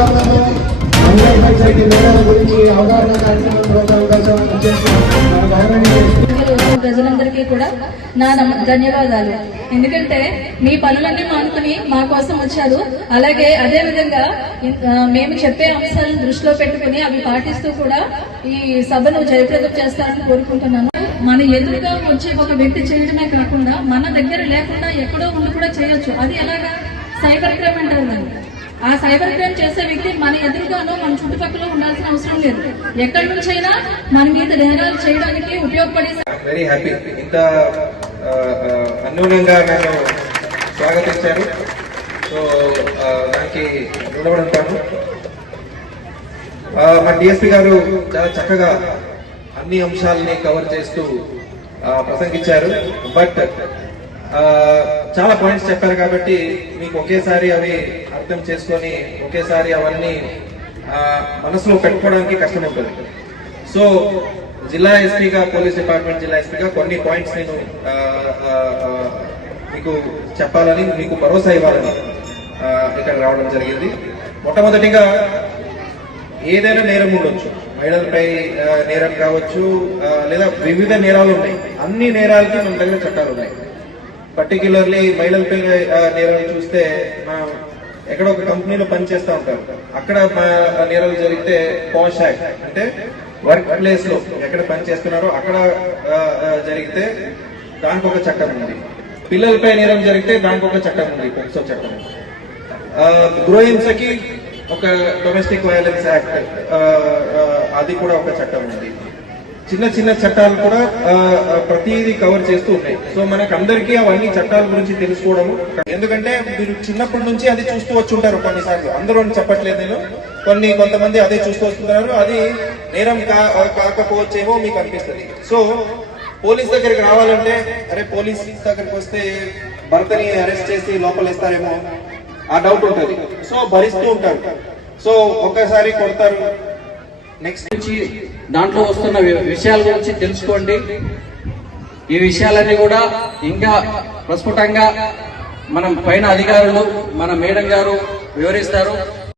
ప్రోగ్రాంలను మహిళా పంచాయతీ మేడం గురించి అవగాహన కార్యక్రమం ప్రోగ్రాం కోసం ప్రజలందరికీ కూడా నా ధన్యవాదాలు. ఎందుకంటే మీ పనులన్నీ మానుకుని మా కోసం వచ్చారు. అలాగే అదే విధంగా మేము చెప్పే అంశాలను దృష్టిలో పెట్టుకుని అవి పాటిస్తూ కూడా ఈ సభను జయప్రదం చేస్తారని కోరుకుంటున్నాను. మన ఎదురుగా వచ్చే ఒక వ్యక్తి చేయడమే కాకుండా మన దగ్గర లేకుండా ఎక్కడో ఉండి కూడా చేయొచ్చు. అది ఎలాగా? సైబర్ క్రైమ్ అంటారు దాన్ని. ఆ సైబర్ క్రైమ్ చేసే వ్యక్తి మన ఎదురుగానో మన చుట్టుపక్కల ఉండాల్సిన అవసరం లేదు. ఎక్కడి నుంచైనా మన మీద నేరాలు చేయడానికి ఉపయోగపడే. వెరీ హ్యాపీ ఇంత అన్యూనంగా నన్ను స్వాగతించారు. సో దానికి రుణపడి ఉంటాను. మా డిఎస్పీ గారు చాలా చక్కగా అన్ని అంశాలని కవర్ చేస్తూ ప్రసంగించారు. బట్ చాలా పాయింట్స్ చెప్పారు కాబట్టి మీకు ఒకేసారి అవి అర్థం చేసుకొని ఒకేసారి అవన్నీ మనసులో పెట్టుకోవడానికి కష్టం ఉంటుంది. సో జిల్లా ఎస్పీగా, పోలీస్ డిపార్ట్మెంట్ జిల్లా ఎస్పీగా కొన్ని పాయింట్స్ నేను మీకు చెప్పాలని, మీకు భరోసా ఇవ్వాలని ఇక్కడ రావడం జరిగింది. మొట్టమొదటిగా ఏదైనా నేరం ఉండొచ్చు, మహిళలపై నేరం కావచ్చు, లేదా వివిధ నేరాలు ఉన్నాయి. అన్ని నేరాలకి మన దగ్గర చట్టాలు ఉన్నాయి. పర్టిక్యులర్లీ మహిళలపై నేరాలు చూస్తే ఎక్కడ ఒక కంపెనీలో పనిచేస్తూ ఉంటారు, అక్కడ నేరాలు జరిగితే పాష్ యాక్ట్ అంటే వర్క్ ప్లేస్ లో ఎక్కడ పని చేస్తున్నారో అక్కడ జరిగితే దానికి ఒక చట్టం ఉంది. పిల్లలపై నేరం జరిగితే దానికి ఒక చట్టం ఉంది, పోక్సో చట్టం. గృహహింసకి ఒక డొమెస్టిక్ వైలెన్స్ యాక్ట్, అది కూడా ఒక చట్టం ఉంది. చిన్న చిన్న చట్టాలు కూడా ప్రతిదీ కవర్ చేస్తూ ఉన్నాయి. సో మనకు అందరికీ అవన్నీ చట్టాల గురించి తెలుసుకోవడము, ఎందుకంటే మీరు చిన్నప్పటి నుంచి అది చూస్తూ వచ్చి ఉంటారు. కొన్నిసార్లు అందరూ చెప్పట్లేదు నేను, కొంతమంది అదే చూస్తూ వస్తున్నారు. అది నేరం కాకపోవచ్చేమో మీకు అనిపిస్తుంది. సో పోలీస్ దగ్గరికి రావాలంటే, అరే పోలీస్ దగ్గరికి వస్తే భర్తని అరెస్ట్ చేసి లోపలేస్తారేమో ఆ డౌట్ ఉంటుంది. సో భరిస్తూ ఉంటారు. సో ఒక్కసారి కొడతారు, నెక్స్ట్ నుంచి దాంట్లో వస్తున్న విషయాల గురించి తెలుసుకోండి. ఈ విషయాలన్నీ కూడా ఇంకా ప్రస్ఫుటంగా మనం పైన అధికారులు, మన మేడం గారు వివరిస్తారు.